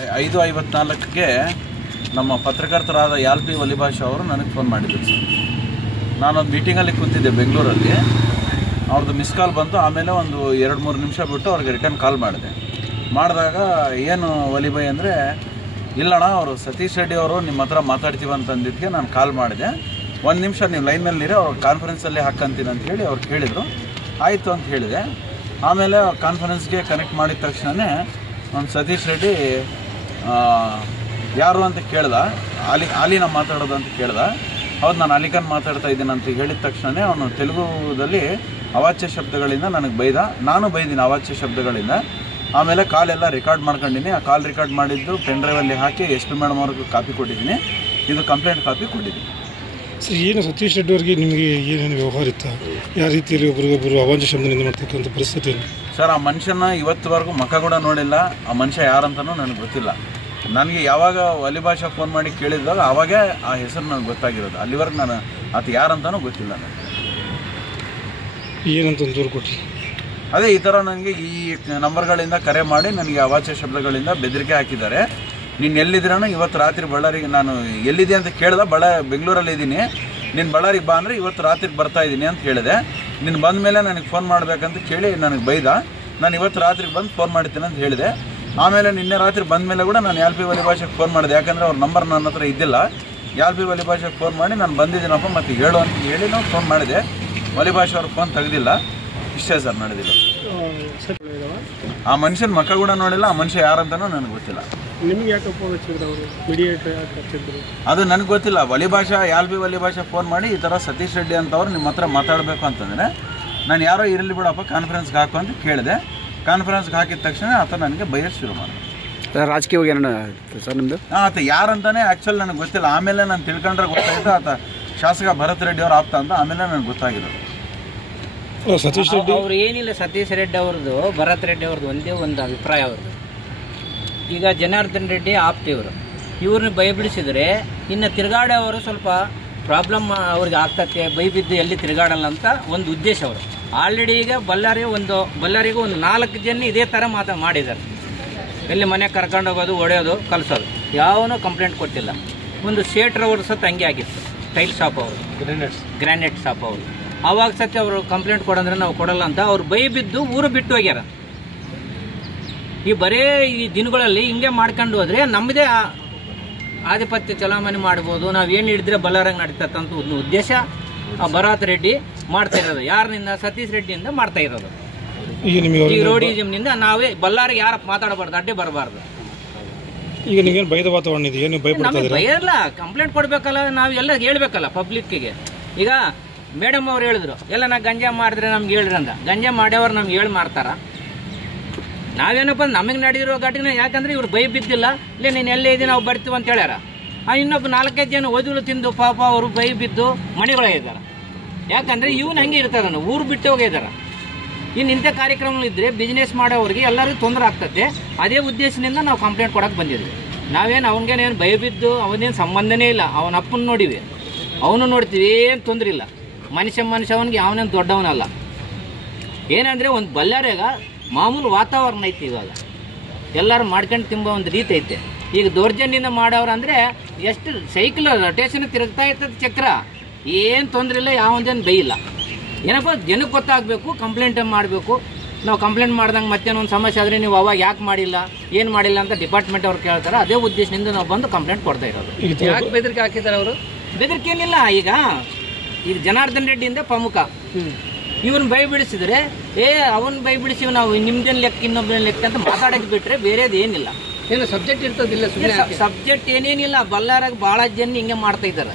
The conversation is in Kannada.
5:54ಕ್ಕೆ ನಮ್ಮ ಪತ್ರಕರ್ತರಾದ ಯಾಲ್ಪಿ ವಲಿಭಾಷಾ ಅವರು ನನಗೆ ಫೋನ್ ಮಾಡಿದ್ರು ಸರ್. ನಾನೊಂದು ಮೀಟಿಂಗಲ್ಲಿ ಕೂತಿದ್ದೆ ಬೆಂಗಳೂರಲ್ಲಿ. ಅವ್ರದ್ದು ಮಿಸ್ ಕಾಲ್ ಬಂತು. ಆಮೇಲೆ ಒಂದು 2-3 ನಿಮಿಷ ಬಿಟ್ಟು ಅವ್ರಿಗೆ ರಿಟರ್ನ್ ಕಾಲ್ ಮಾಡಿದಾಗ ಏನು ವಲಿಭಾಯ್ ಅಂದರೆ, ಇಲ್ಲಣ್ಣ ಅವರು ಸತೀಶ್ ರೆಡ್ಡಿ ಅವರು ನಿಮ್ಮ ಹತ್ರ ಮಾತಾಡ್ತೀವಿ ಅಂತಂದಿದ್ದಕ್ಕೆ ನಾನು ಕಾಲ್ ಮಾಡಿದೆ, 1 ನಿಮಿಷ ನೀವು ಲೈನ್ನಲ್ಲಿರಿ, ಅವ್ರು ಕಾನ್ಫರೆನ್ಸಲ್ಲಿ ಹಾಕಂತೀನಿ ಅಂತ ಹೇಳಿ ಅವ್ರು ಕೇಳಿದರು. ಆಯಿತು ಅಂತ ಹೇಳಿದೆ. ಆಮೇಲೆ ಕಾನ್ಫರೆನ್ಸ್ಗೆ ಕನೆಕ್ಟ್ ಮಾಡಿದ ತಕ್ಷಣವೇ ಒಂದು ಸತೀಶ್ ರೆಡ್ಡಿ ಯಾರು ಅಂತ ಕೇಳ್ದ, ಅಲಿನ ಮಾತಾಡೋದು ಅಂತ ಕೇಳ್ದ. ಹೌದು, ನಾನು ಅಲಿಖಾನ್ ಮಾತಾಡ್ತಾ ಇದ್ದೀನಿ ಅಂತ ಹೇಳಿದ ತಕ್ಷಣವೇ ಅವನು ತೆಲುಗುದಲ್ಲಿ ಅವಾಚ್ಯ ಶಬ್ದಗಳಿಂದ ನನಗೆ ಬೈದ. ನಾನು ಬೈದೀನಿ ಅವಾಚ್ಯ ಶಬ್ದಗಳಿಂದ. ಆಮೇಲೆ ಕಾಲೆಲ್ಲ ರೆಕಾರ್ಡ್ ಮಾಡ್ಕೊಂಡಿನಿ. ಆ ಕಾಲ್ ರೆಕಾರ್ಡ್ ಮಾಡಿದ್ದು ಪೆನ್ ಡ್ರೈವಲ್ಲಿ ಹಾಕಿ SP ಮೇಡಮ್ ಅವ್ರಿಗೆ ಕಾಪಿ ಕೊಟ್ಟಿದ್ದೀನಿ. ಇದು ಕಂಪ್ಲೇಂಟ್ ಕಾಪಿ ಕೊಟ್ಟಿದ್ದೀನಿ. ಸರ್, ಏನು ಸತೀಶ್ ರೆಡ್ಡಿ ಅವರಿಗೆ ನಿಮಗೆ ಏನೇನು ವ್ಯವಹಾರ ಇತ್ತು? ಯಾವ ರೀತಿಯಲ್ಲಿ ಒಬ್ರಿಗೊಬ್ಬರು ಅವಾಚ್ಯ ಶಬ್ದದಿಂದ ಮಾಡ್ತಕ್ಕಂಥ ಪರಿಸ್ಥಿತಿ? ಸರ್, ಆ ಮನುಷ್ಯನ ಇವತ್ತುವರೆಗೂ ಮುಖ ಕೂಡ ನೋಡಿಲ್ಲ. ಆ ಮನುಷ್ಯ ಯಾರಂತನೂ ನನಗೆ ಗೊತ್ತಿಲ್ಲ. ನನಗೆ ಯಾವಾಗ ವಲಿಭಾಷಾ ಫೋನ್ ಮಾಡಿ ಕೇಳಿದಾಗ ಆವಾಗೇ ಆ ಹೆಸರು ನನಗೆ ಗೊತ್ತಾಗಿರೋದು. ಅಲ್ಲಿವರೆಗೂ ನಾನು ಆತ ಯಾರಂತನೂ ಗೊತ್ತಿಲ್ಲ. ನನಗೆ ಏನಂತ ಒಂದು ದೂರು ಕೊಟ್ಟರು? ಅದೇ ಈ ಥರ ನನಗೆ ಈ ನಂಬರ್ಗಳಿಂದ ಕರೆ ಮಾಡಿ ನನಗೆ ಅವಾಚ್ಯ ಶಬ್ದಗಳಿಂದ ಬೆದರಿಕೆ ಹಾಕಿದ್ದಾರೆ. ನೀನು ಎಲ್ಲಿದ್ದೀರನೋ ಇವತ್ತು ರಾತ್ರಿ ಬಳ್ಳಾರಿಗೆ, ನಾನು ಎಲ್ಲಿದೆ ಅಂತ ಕೇಳ್ದೆ. ಬೆಂಗಳೂರಲ್ಲಿ ಇದ್ದೀನಿ, ನೀನು ಬಳ್ಳಾರಿಗೆ ಬಾ ಅಂದರೆ ಇವತ್ತು ರಾತ್ರಿಗೆ ಬರ್ತಾ ಇದ್ದೀನಿ ಅಂತ ಹೇಳಿದೆ. ನೀನು ಬಂದ ಮೇಲೆ ನನಗೆ ಫೋನ್ ಮಾಡಬೇಕಂತ ಕೇಳಿ ನನಗೆ ಬೈದ. ನಾನು ಇವತ್ತು ರಾತ್ರಿಗೆ ಬಂದು ಫೋನ್ ಮಾಡ್ತೀನಿ ಅಂತ ಹೇಳಿದೆ. ಆಮೇಲೆ ನಿನ್ನೆ ರಾತ್ರಿ ಬಂದ ಮೇಲೆ ಕೂಡ ನಾನು ಯಾಲ್ಪಿ ವಲಿಭಾಷೆಗೆ ಫೋನ್ ಮಾಡಿದೆ. ಯಾಕಂದರೆ ಅವ್ರ ನಂಬರ್ ನನ್ನ ಹತ್ರ ಇದ್ದಿಲ್ಲ. ಯಾಲ್ಪಿ ವಲಿಭಾಷೆಗೆ ಫೋನ್ ಮಾಡಿ ನಾನು ಬಂದಿದ್ದೀನಪ್ಪ ಮತ್ತು ಹೇಳು ಅಂತ ಹೇಳಿ ನಾವು ಫೋನ್ ಮಾಡಿದೆ. ವಲಿಭಾಷೆ ಅವ್ರ ಫೋನ್ ತೆಗೆದಿಲ್ಲ. ಇಷ್ಟೇ ಸರ್ ನಡೆದಿಲ್ಲ. ಆ ಮನುಷ್ಯನ ಮುಖ ಕೂಡ ನೋಡಿಲ್ಲ. ಆ ಮನುಷ್ಯ ಯಾರಂತನೂ ನನಗೆ ಗೊತ್ತಿಲ್ಲ. ನಿಮ್ಗೆ ಯಾಕಪ್ಪ ಹಚ್ಚಿದ್ರು ಮೀಡಿಯೇಟರ್ ಯಾಕೆ ಹಚ್ಚಿದ್ರು? ಅದು ನನಗೆ ಗೊತ್ತಿಲ್ಲ. ಯಾಲ್ಪಿ ವಲಿಭಾಷೆ ಫೋನ್ ಮಾಡಿ ಈ ಥರ ಸತೀಶ್ ರೆಡ್ಡಿ ಅಂತವ್ರು ನಿಮ್ಮ ಹತ್ರ ಮಾತಾಡಬೇಕು ಅಂತಂದರೆ, ನಾನು ಯಾರೋ ಇರಲಿ ಬಿಡಪ್ಪ ಕಾನ್ಫರೆನ್ಸ್ಗೆ ಹಾಕು ಅಂತ ಕೇಳಿದೆ. ಕಾನ್ಫರೆನ್ಸ್ಗೆ ಹಾಕಿದ ತಕ್ಷಣ ಆತ ನನಗೆ ಬೈಯಕ್ಕೆ ಶುರು ಮಾಡಿದೆ. ರಾಜಕೀಯವಾಗಿ ಏನೋ ಸರ್ ನಿಮ್ಮದು? ಆತ ಯಾರಂತಾನೆ ಆ್ಯಕ್ಚುಲಿ ನನಗೆ ಗೊತ್ತಿಲ್ಲ. ಆಮೇಲೆ ನಾನು ತಿಳ್ಕೊಂಡ್ರೆ ಗೊತ್ತಾಯಿತು ಆತ ಶಾಸಕ ಭರತ್ ರೆಡ್ಡಿ ಅವ್ರು ಆಪ್ತ ಅಂತ. ಆಮೇಲೆ ನನಗೆ ಗೊತ್ತಾಗಿರೋದು. ಸತೀಶ್ ರೆಡ್ಡಿ ಅವ್ರು ಏನಿಲ್ಲ, ಸತೀಶ್ ರೆಡ್ಡಿ ಅವ್ರದ್ದು ಭರತ್ ರೆಡ್ಡಿ ಅವ್ರದ್ದು ಒಂದೇ ಒಂದು ಅಭಿಪ್ರಾಯ ಅವ್ರದ್ದು. ಈಗ ಜನಾರ್ದನ್ ರೆಡ್ಡಿ ಆಪ್ತಿವರು ಇವ್ರನ್ನ ಬೈಬಿಡಿಸಿದ್ರೆ ಇನ್ನು ತಿರುಗಾಡೋವರು ಸ್ವಲ್ಪ ಪ್ರಾಬ್ಲಮ್ ಅವ್ರಿಗೆ ಆಗ್ತತೆ, ಬೈಬಿದ್ದು ಎಲ್ಲಿ ತಿರುಗಾಡಲ್ಲ ಅಂತ ಒಂದು ಉದ್ದೇಶ ಅವರು. ಆಲ್ರೆಡಿ ಈಗ ಬಳ್ಳಾರಿಗೂ ಒಂದು 4 ಜನ ಇದೇ ಥರ ಮಾಡಿದ್ದಾರೆ. ಎಲ್ಲಿ ಮನೆ ಕರ್ಕೊಂಡು ಹೋಗೋದು, ಹೊಡೆಯೋದು, ಕಲಿಸೋದು, ಯಾವನೂ ಕಂಪ್ಲೇಂಟ್ ಕೊಟ್ಟಿಲ್ಲ. ಒಂದು ಶೇಟ್ರವ್ರ ಸತ್ತು ಹಂಗೆ ಆಗಿತ್ತು. ಟೈಲ್ ಶಾಪ್ ಅವರು, ಗ್ರಾನೈಟ್ ಶಾಪ್ ಅವರು. ಆವಾಗ ಸತ್ಯ ಅವರು ಕಂಪ್ಲೇಂಟ್ ಕೊಡಂದ್ರೆ ನಾವು ಕೊಡಲ್ಲ ಅಂತ ಅವ್ರು ಬೈಬಿದ್ದು ಊರು ಬಿಟ್ಟು ಹೋಗ್ಯಾರ. ಈ ಬರೇ ಈ ದಿನಗಳಲ್ಲಿ ಹಿಂಗೆ ಮಾಡ್ಕೊಂಡು ಹೋದರೆ ನಮ್ಮದೇ ಆಧಿಪತ್ಯ ಚಲಾವಣೆ ಮಾಡ್ಬೋದು. ನಾವೇನು ಹಿಡಿದ್ರೆ ಬಳ್ಳಾರಂಗೆ ನಡೀತಕ್ಕಂಥ ಒಂದು ಉದ್ದೇಶ ಭರತ್ ರೆಡ್ಡಿ ಮಾಡ್ತಾ ಇರೋದು. ಯಾರನಿಂದ? ಸತೀಶ್ ರೆಡ್ಡಿಯಿಂದ ಮಾಡ್ತಾ ಇರೋದು. ಈ ರೋಡಿಸಮ್ನಿಂದ ನಾವೇ ಬಳ್ಳಾರಿಗೆ ಯಾರಪ್ಪ ಮಾತಾಡಬಾರ್ದು, ಅಡ್ಡೆ ಬರಬಾರ್ದು. ಈಗ ನೀವೇನು ಬೈದ ವಾತಾವರಣ ಇದೆ? ಏನು ನಮಗೆ ಬೈಯಲ್ಲ, ಕಂಪ್ಲೇಂಟ್ ಕೊಡಬೇಕಲ್ಲ, ನಾವು ಎಲ್ಲ ಹೇಳ್ಬೇಕಲ್ಲ ಪಬ್ಲಿಕ್ಕಿಗೆ. ಈಗ ಮೇಡಮ್ ಅವ್ರು ಹೇಳಿದ್ರು, ಎಲ್ಲ ನಾ ಗಂಜಾ ಮಾಡಿದ್ರೆ ನಮ್ಗೆ ಹೇಳ್ರಿ ಅಂತ. ಗಂಜಾ ಮಾಡ್ಯವ್ರು ನಮ್ಗೆ ಹೇಳಿ ಮಾಡ್ತಾರ? ನಾವೇನಪ್ಪ ನಮಗೆ ನಡೆದಿರೋ ಘಟನೆ. ಯಾಕಂದ್ರೆ ಇವ್ರು ಬೈ ಬಿದ್ದಿಲ್ಲ, ಇಲ್ಲ ನೀನು ಎಲ್ಲೇ ಇದ್ದೀನಿ ನಾವು ಬರ್ತೀವಿ ಅಂತ ಹೇಳ್ಯಾರ. ಇನ್ನೊಬ್ಬ 4-5 ಜನ ಓದಿಗಳು ತಿಂದು ಪಾಪ ಅವರು ಬೈ ಬಿದ್ದು ಮನೆಗಳಾಗಿದ್ದಾರೆ. ಯಾಕಂದರೆ ಇವನು ಹಂಗೆ ಇರ್ತಾರ, ಊರು ಬಿಟ್ಟು ಹೋಗಿದ್ದಾರೆ. ಇನ್ನು ಇಂಥ ಕಾರ್ಯಕ್ರಮಗಳಿದ್ದರೆ ಬಿಸ್ನೆಸ್ ಮಾಡೋರಿಗೆ ಎಲ್ಲರಿಗೂ ತೊಂದರೆ ಆಗ್ತದೆ. ಅದೇ ಉದ್ದೇಶದಿಂದ ನಾವು ಕಂಪ್ಲೇಂಟ್ ಕೊಡೋಕೆ ಬಂದಿದ್ವಿ. ನಾವೇನು ಅವನಿಗೇನೇನು ಬೈ ಬಿದ್ದು ಅವನೇನು ಸಂಬಂಧನೇ ಇಲ್ಲ. ಅವನ ಅಪ್ಪನ ನೋಡಿವಿ, ಅವನು ನೋಡ್ತೀವಿ, ಏನು ತೊಂದರೆ ಇಲ್ಲ. ಮನುಷ್ಯ ಅವನಿಗೆ ಅವನೇನು ದೊಡ್ಡವನಲ್ಲ. ಏನಂದರೆ ಒಂದು ಬಳ್ಳಾರಿಯಾಗ ಮಾಮೂಲು ವಾತಾವರಣ ಐತಿ. ಇವಾಗ ಎಲ್ಲರೂ ಮಾಡ್ಕೊಂಡು ತಿಂಬೋ ಒಂದು ರೀತಿ ಐತೆ. ಈಗ ದೌರ್ಜನ್ಯದಿಂದ ಮಾಡೋರು ಅಂದರೆ ಎಷ್ಟು ಸೈಕಲ್ ರೊಟೇಷನ್ ತಿರುಗ್ತಾ ಇರ್ತದೆ ಚಕ್ರ, ಏನು ತೊಂದರೆ ಇಲ್ಲ, ಯಾವೊಂದೇನು ಬೈಯಿಲ್ಲ. ಏನಪ್ಪ ಜನಕ್ಕೆ ಗೊತ್ತಾಗಬೇಕು, ಕಂಪ್ಲೇಂಟ್ ಮಾಡಬೇಕು. ನಾವು ಕಂಪ್ಲೇಂಟ್ ಮಾಡ್ದಂಗೆ ಮತ್ತೇನೊಂದು ಸಮಸ್ಯೆ ಆದರೆ ನೀವು ಅವಾಗ ಯಾಕೆ ಮಾಡಿಲ್ಲ, ಏನು ಮಾಡಿಲ್ಲ ಅಂತ ಡಿಪಾರ್ಟ್ಮೆಂಟ್ ಅವ್ರು ಕೇಳ್ತಾರೆ. ಅದೇ ಉದ್ದೇಶದಿಂದ ನಾವು ಬಂದು ಕಂಪ್ಲೇಂಟ್ ಕೊಡ್ತಾ ಇರೋದು. ಯಾಕೆ ಬೆದರಿಕೆ ಹಾಕಿದ್ದಾರೆ ಅವರು? ಬೆದರಿಕೆ ಏನಿಲ್ಲ. ಈಗ ಜನಾರ್ದನ್ ರೆಡ್ಡಿಯಿಂದ ಪ್ರಮುಖ ಇವ್ರನ್ನ ಬೈ ಬಿಡಿಸಿದ್ರೆ ಅವನ್ನ ಬೈ ಬಿಡಿಸಿವಿ ನಾವು ನಿಮ್ದೇನು ಲೆಕ್ಕ ಇನ್ನೊಬ್ಬನ ಲೆಕ್ಕ ಅಂತ ಮಾತಾಡಕ್ಕೆ ಬಿಟ್ಟರೆ ಬೇರೆದು ಏನಿಲ್ಲ. ಏನು ಸಬ್ಜೆಕ್ಟ್ ಇರ್ತದಿಲ್ಲ? ಸಬ್ಜೆಕ್ಟ್ ಏನೇನಿಲ್ಲ. ಬಳ್ಳಾರಾಗ ಭಾಳ ಜನ ಹಿಂಗೆ ಮಾಡ್ತಾ ಇದ್ದಾರೆ.